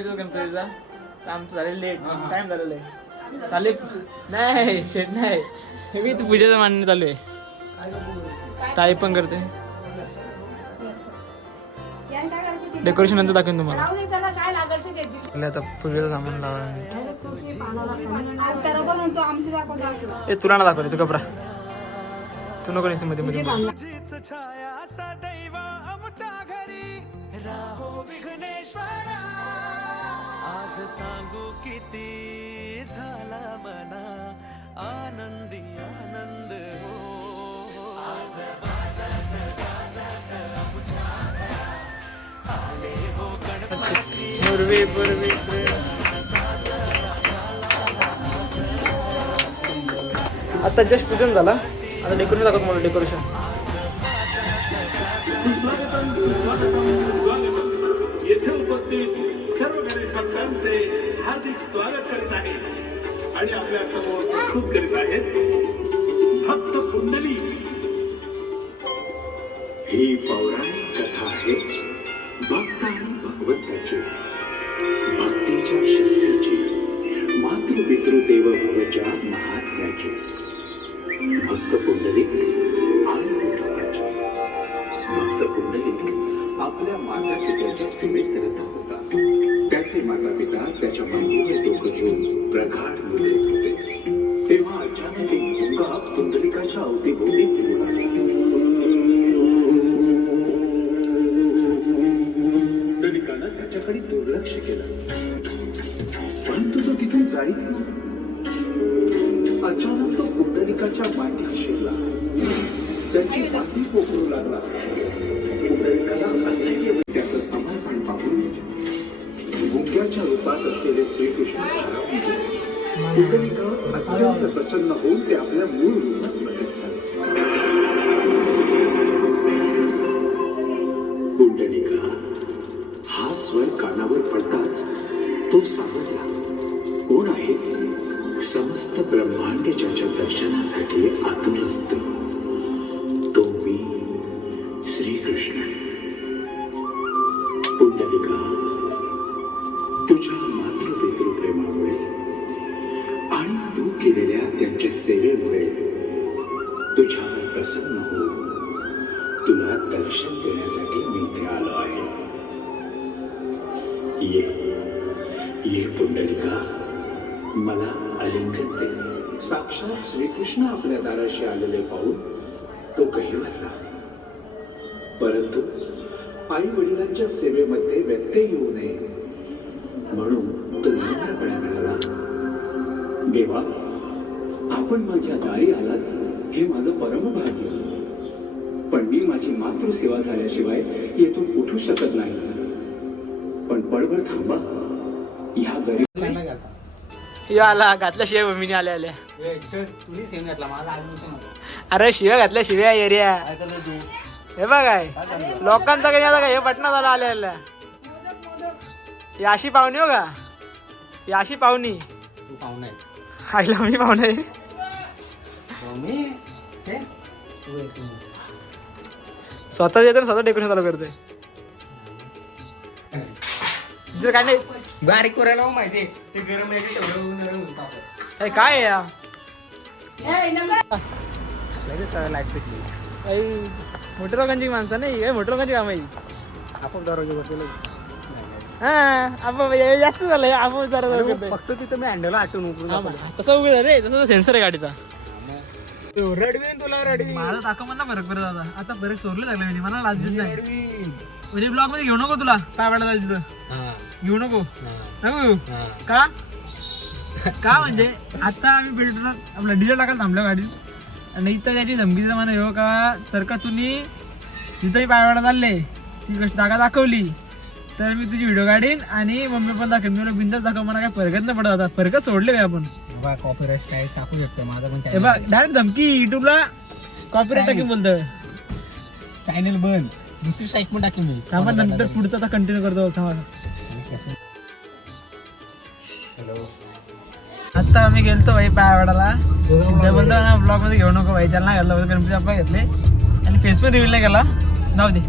उठायचं गणपतीचा? तर आमचं झालं लेट टाइम झालेलं आहे. चालेल. नाही शेट नाही. हे मी पूजेचं मांडणं चालू आहे. ताई पण करते. डेकोरेशन नंतर दाखवेन तुम्हाला. ते आता पूजेचं सामान लावा. ए तुला ना दाखवले तू कपरा तू नको मध्ये मध्ये किती झाला मना. आनंदी आनंद हो. आज वाजत गाजत आमच्या आले हो गणपती पूर्वी पूर्वी आता जस्ट पूजन झाला. आता डेकोरेशन दाखवतो मला डेकोरेशन स्वागत करत आहे. आणि आपल्यासमोर प्रस्तुत करीत आहेत भक्त कुंडली. ही पौराणिक कथा आहे. भक्त आणि भगवंताची. भक्तीच्या शक्तीची. मातृपितृ भवच्या महात्म्याची. भक्त पुंडलिक आणि विठोबाची भक्त पुंडलिक आपल्या माता पित्याच्या सेवेत करत होता. त्याचे माता पिता त्याच्या मांडीवर डोकं घेऊन प्रगाढ निद्रेत होते. तेव्हा अचानक एक भुंगा पुंडलिकाच्या अवतीभोवती फिरू लागला पुंडलिकानं त्याच्याकडे दुर्लक्ष केलं. परंतु तो तिथून जाईच नाही. अचानक तो पुंडलिकाच्या मांडीत शिरला. त्याची माती पोखरू लागला. पुंडलिका अत्यंत प्रसन्न होऊन ते आपल्या मूळ रूपात प्रगत झाले. पुंडलिका हा स्वर कानावर पडताच तो सावरला. कोण आहे? समस्त ब्रह्मांड ज्याच्या दर्शनासाठी आतुर असत तो मी श्रीकृष्ण. पुंडलिका तुझ्या प्रसन्न हो तुला दर्शन देण्यासाठी मी इथे आलो आहे. ये ये पुंडलिका. मला आलिंगन दे. साक्षात श्रीकृष्ण आपल्या दाराशी आलेले पाहून तो कहिवरला परंतु आई वडिलांच्या सेवेमध्ये व्यत्यय येऊ नये. म्हणून तो नम्रपणे म्हणाला देवा आपण माझ्या दारी आलात. हे माझं परमभाग्य पण मी माझी मातृसेवा झाल्याशिवाय येथून उठू शकत नाही. पण पळभर थांबा. ह्या गरीब या आला घातल्या शिव्या मम्मीने आल्या आल्या अरे शिव्या घातल्या शिव्या एरिया. हे बघ काय लोकांचा काही आता हे पटना झाला आल्या आल्या ही अशी पाहुणी हो का? ही अशी पाहुणी. आईला मी पाहुणे. स्वतः येतो स्वतः डेकोरेशन चालू करते. काय नाही. बारीक करायला हो माहिती ते गरम आहे काय मोठ्या लोकांची माणसं नाही हे मोठ्या लोकांची काम आहे. आपण दरवाजे बसलेलो हा आपण हे जास्त झालंय आपण. फक्त तिथं मी हँडल आठवून तसं उघड रे तसं सेन्सर आहे गाडीचा. रडवीन तुला रडवीन. माझा दाखव ना फरक पडत आता आता फरक सोडले लागला मी. मला लाजबीच नाही. रडवीन. म्हणजे ब्लॉगमध्ये घेऊ नको तुला. पाय पडायला तिथं? हा, घेऊ नको. हा, नको घेऊ हा. का? का म्हणजे? आता आम्ही पेट्रोल आपला डिझेल टाकायला थांबलो गाडीत. आणि इथं त्याची धमकीचा म्हणा हो का? तर का तुम्ही तिथंही पायवाडा चालले? ती कशी जागा दाखवली? तर मी तुझी व्हिडिओ काढीन आणि मम्मी पण दाखवेन. मी बिंदाच दाखव मला काय फरकच नाही पडत आता. फरकच सोडले आपण. बा कॉपीराईट स्टाईल टाकू शकतो माझा पण हे बघ डायरेक्ट धमकी युट्यूबला कॉपीराईट टाकी बोलतोय. चॅनल बंद. दुसरी साईट पण टाकेन मी. थांबा नंतर पुढचं आता कंटिन्यू करतो थांबा. हॅलो आता आम्ही गेलतो भाई पायवाडाला. सिद्धा बोलतो ना ब्लॉगमध्ये घेऊ नको भाई. घातलं बोलतो, गणपती बाप्पा घेतले. आणि फेस पण रिव्हिल नाही केला. जाऊ दे.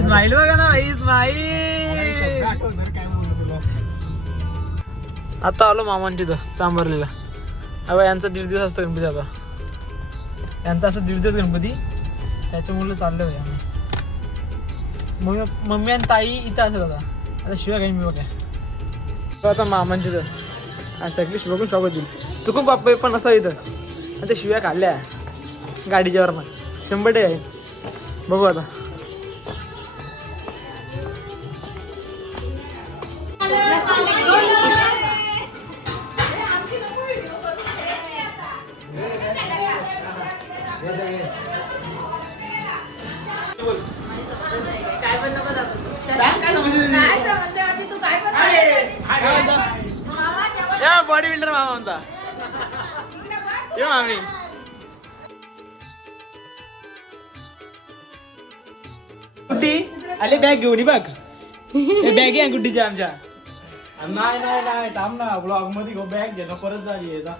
स्माईल बघा ना भाई स्माईल आता आलो मामांची तर चांबरलेला अबा यांचा दीड दिवस असतो गणपती आता. यांचा असं दीड दिवस गणपती त्याच्यामुळे चाललं भाई आम्ही. मम्मी मम्मी आणि ताई इथं असेल आता. आता शिवाय काही मी बघा. आता मामांची तर. सगळी शिवाकून शॉक होतील. चुकून बाप्पा पण असं इथं. आणि ते शिव्या खाल्ल्या गाडीच्या वरनं. शंभर टक्के. आहे बघू आता. बॉडी बिल्डर मामा म्हणता. ये मामी. गुड्डी आले बॅग घेऊन ये बघ. बॅग आहे गुड्डीच्या आमच्या. नाही नाही नाही थांब ना. ब्लॉगमध्ये गो बॅग घे ना परत जा. ये जा.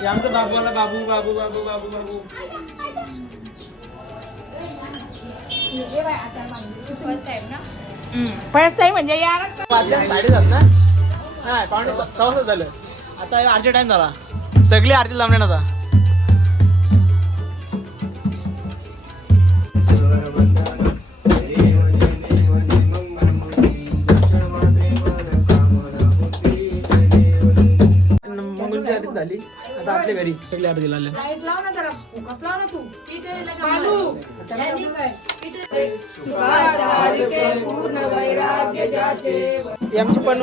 हे आमचं बाबू आला बाबू बाबू बाबू बाबू. बाबू फर्स्ट टाइम म्हणजे यार वाजल्या साडे सात ना? हा पावणे सव्वा झालं. आता आरती टाइम झाला. सगळी आरती लावणार आता. आपल्या घरी सगळी आरती लागल्या लाइट लाव ना जरा. फोकस लाव ना तू. बाबू सुखासारिके पूर्ण वैराग्य जाचे आमची पण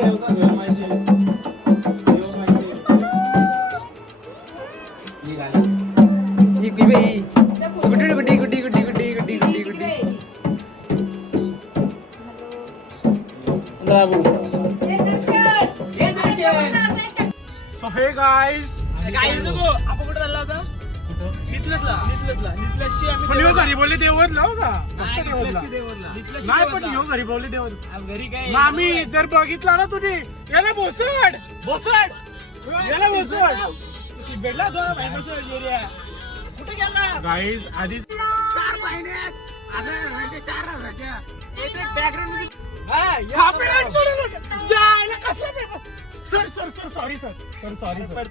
बिबे गुड्डी गुड्डी गुड्डी गुड्डी गुड्डी गुड्डी गुड्डी गुड्डी. बाबू सो हे गाईज काय नको आपण कुठे चालला होता? नितलसला नितलसला नितलसची आम्ही पण ह्यो घरी बोलले देवर लाव का? नाही, फक्त देवरला. पण. ह्यो घरी बोलले देवर. आम घरी काय मामी जर बघितला ना तुम्ही याला बोसड बोसड याला बोसड भेटला होता एरिया कुठे गेला? गाईज आधी चार महिन्यात sir sir sir sorry sir sir sorry sir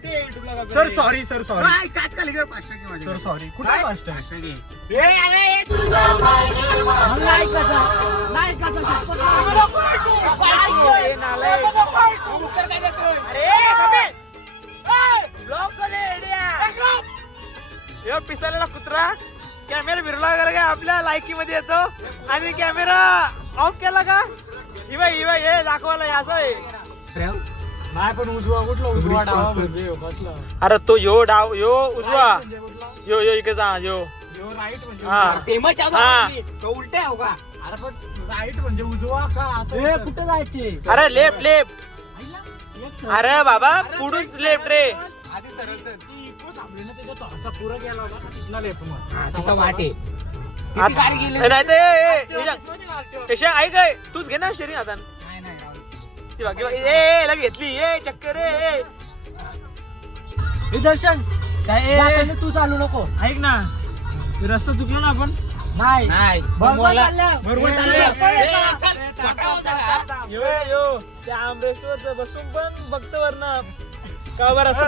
sir sorry sir sorry sir sorry कुठे फास्ट आहे पिसालेला कुत्रा कॅमेरा फिरला वगैरे काय? आपल्या लायकी मध्ये येतो. आणि कॅमेरा ऑफ केला का? इवा इवा ये दाखवायला हे असं आहे. नाही पण उजवा कुठला उजवा डावा म्हणजे ह्यो कसला अरे तो यो डाव यो उजवा. यो यो इकडे जा यो. ह्यो राईट म्हणजे हा. उजवा. फेमस हा. तो उलटे हो का अरे पण राईट म्हणजे उजवा का असं ए विचार. कुठे जायचे? अरे लेफ्ट लेफ्ट अरे बाबा पुढून लेफ्ट रे. आधी सरळ तर ती इकडं थांबली ना त्याच्या तो असा पुढं गेला होता ना तिथला लेफ्ट मग तिथं वाटे. आत- नाही तर ए, ए, यशा- यशा, ऐक ऐक. तूच घे ना शेरी आता. नाही नाही राहू दे. ती बाकी ए घेतली. ए चक्कर ए ए. दर्शन जाताना तू चालू नको. ऐक ना हे रस्ता चुकलो ना आपण? नाही. नाही. बरोबर चाललं. बरोबर ए, चाललं. ए, ए, ए, चल, चल, यो यो. त्या आमरेस्टवर बसून पण बघतो वरनं बघत का बरं असं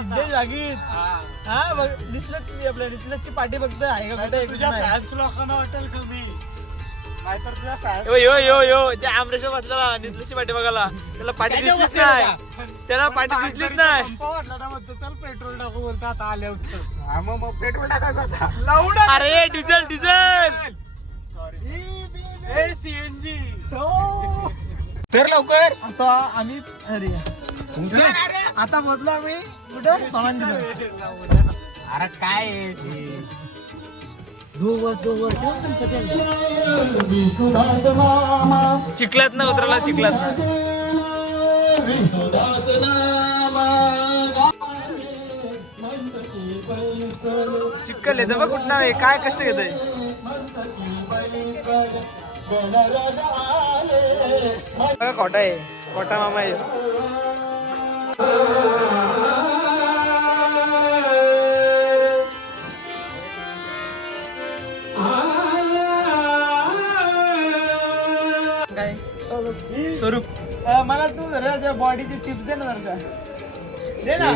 सिद्धेश वागीत हा. बघ निसलत मी आपल्या पाठी बघतोय आहे का कुठे एकजण यो यो त्या पाठी बघायला. त्याला पाठी दिसलीच नाही. त्याला पाठी दिसलीच नाही. पेट्रोल टाकू बोलता आता आल्या पेट्रोल अरे डिझेल डिझेल सीएनजी तर लवकर. आता आम्ही अरे. आता बदलो आम्ही. कुठं? सामान अरे काय आहे ते? चिखलात ना उतरला चिखलात चिखल येतं बघ कुठं आहे? काय कष्ट घेतोय? बघा, खोटा आहे. खोटा मामा आहे. स्वरूप. मला तू जरा बॉडीची टिप्स दे ना जरशा. दे ना.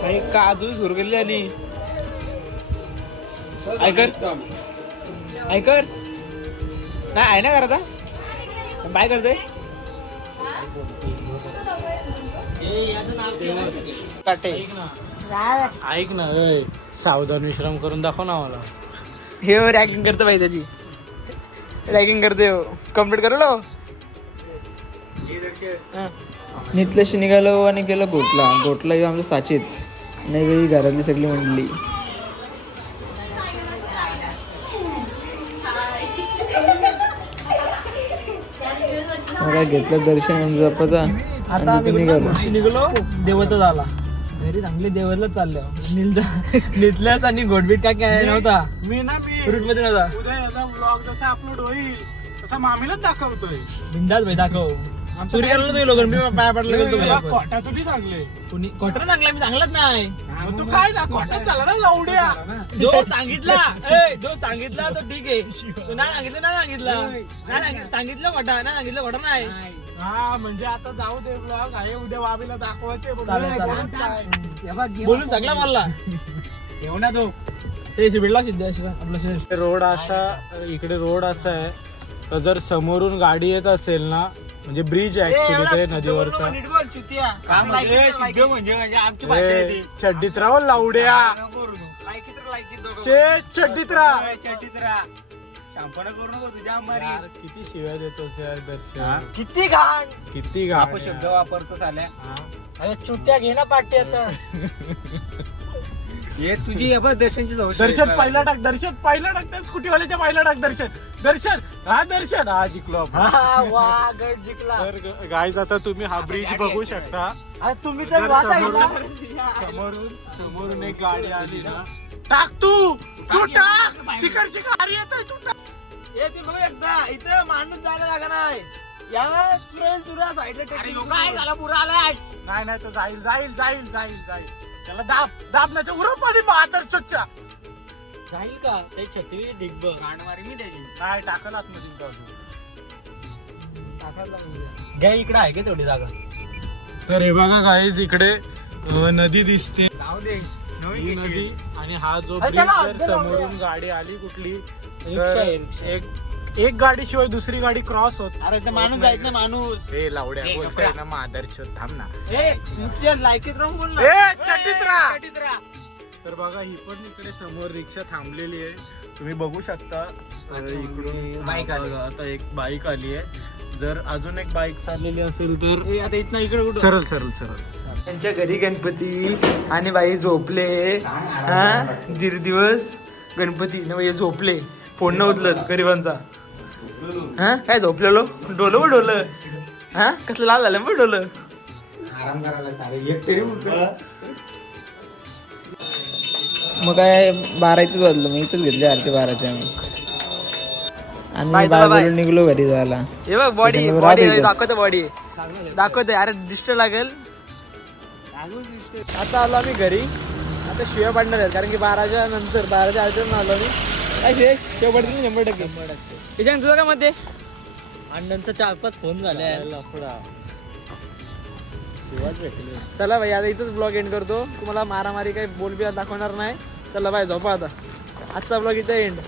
काही काजू सुरगल्ली आणि ऐकर ऐकर नाही आहे ना करता काय करते काटे. ऐक ना. अय, सावधान विश्राम करून दाखव ना मला हे रॅगिंग करतो पाहिजे त्याची. रॅगिंग करते कंप्लीट करू लो नितलशी निघालो आणि गेलो गोटला. गोटला इथं आमच्या साचीत. नाही बाई घरातली सगळी मंडळी मग काय घेतलं दर्शन जपाचा आणि तिथे निघालो. निघलो. देवतच आला घरी चांगले देवतच चाललं. नितल्यास आणि गोडबीट काय काय नव्हता. मी ना मी रूटमध्ये नव्हता. उद्या याचा ब्लॉग जसा अपलोड होईल तसा मामीलाच दाखवतोय. बिंदास भाई दाखव. चोरी करायला तुम्ही लोक मी पाया पडला गेलो कोटा तुझी चांगले. कोणी चांगला मी चांगलाच नाही. तू काय जा कोटात झाला ना लावड्या. जो सांगितला ए, जो सांगितला तो ठीक आहे. तू नाही सांगितलं ना सांगितला. नाही. सांगितलं- सांगितलं खोटा नाही सांगितलं खोटा नाही. हा म्हणजे आता जाऊ दे ब्लॉग आहे उद्या वाबीला दाखवायचे. चालेल, चालेल. बोलून सगळा मला येऊ ना तू. ते शिबिडला सिद्ध शिवा आपला शिबिर. रोड असा इकडे रोड असा आहे. तर जर समोरून गाडी येत असेल ना म्हणजे ब्रिज आहे ऍक्च्युली ते नदीवरचा. काय म्हणजे सिद्ध म्हणजे म्हणजे आमची भाषा आहे ए, ती. चड्डीत राह लावड्या. शे चड्डीत राह. चड्डीत राह. करू नको तुझ्या किती शिव्या देतोस यार हा? दर्शन किती घाण. किती घाण आपण शब्द वापरतो आल्या. हा. अरे चुट्या घे ना पाठी आता. हे तुझी हे बघ दर्शनची जाऊ दर्शन पहिला टाक दर्शन पहिला टाक त्या स्कूटीवाल्याच्या पहिला टाक दर्शन. दर्शन हा दर्शन. हा जिंकलो आपण. हा वा गड जिंकला. तर गाईज आता तुम्ही हा ब्रिज बघू शकता. अरे तुम्ही जर तर समोरून समोरून एक गाडी आली ना. टाक तू! तू टाक तू टाक बघ एकदा इथं माणूस जायला लागा नाही या सुरेल सुरा साईडला अरे टेकली. काय झाला? पुरा आलाय. नाही नाही तो जाईल जाईल जाईल जाईल जाईल. त्याला दाब दाब नाही चच्चा जाईल का? ते छत्री दिग्ब मी नाही टाकल आतमध्ये जाऊ. घ्या इकडे आहे का तेवढी जागा? तर हे बघा गाईज इकडे अं, नदी दिसते. जाऊ दे. ही नदी आणि हा जो ब्रिज जर. समोरून गाडी आली कुठली तर. एक एक गाडी शिवाय दुसरी गाडी क्रॉस होत अरे ते माणूस जायत ना माणूस ए लावड्या बोलतोय. ना मादरचोद थांब ना ए तुझ्या लायकीत राहून बोल ना ए चड्डीत राहा. चड्डीत राहा. तर बघा ही पण इकडे समोर रिक्षा थांबलेली आहे तुम्ही बघू शकता अं, इकडून बाईक हा, आली. बघा, आता एक बाईक आली आहे जर अजून एक बाईक चाललेली असेल तर ए, आता इथनं इकडे कुठं सरळ सरळ सरळ त्यांच्या घरी गणपती आणि बाई झोपले. हा? दीड दिवस गणपती. न बाई झोपले. फोन न उचलत गरिबांचा. हा? काय झोपलेलो? डोलं बघ डोलं. हा? कसलं लाल झालं बघ डोलं? मग काय बारा इथंच वाजलं. मग इथंच घेतले आरती बाराच्या. मग आणि निघलो घरी जायला. हे बघ बॉडी बॉडी. दाखवतो बॉडी दाखवतोय. अरे दिष्ट लागेल. आता आलो आम्ही घरी. आता शिव्या पाडणार आहेत कारण की बाराच्या नंतर बाराच्या आधी आलो आम्ही. काय शिवाय? शिव्या पडतील ना शंभर टक्के. ईशान तुझं काय मध्ये अण्णांचा चार पाच फोन झाले चला भाई आता इथंच ब्लॉग एंड करतो. तुम्हाला मारामारी काही बोलबी दाखवणार नाही. चला बाय झोपा आता. आजचा ब्लॉग इथं एंड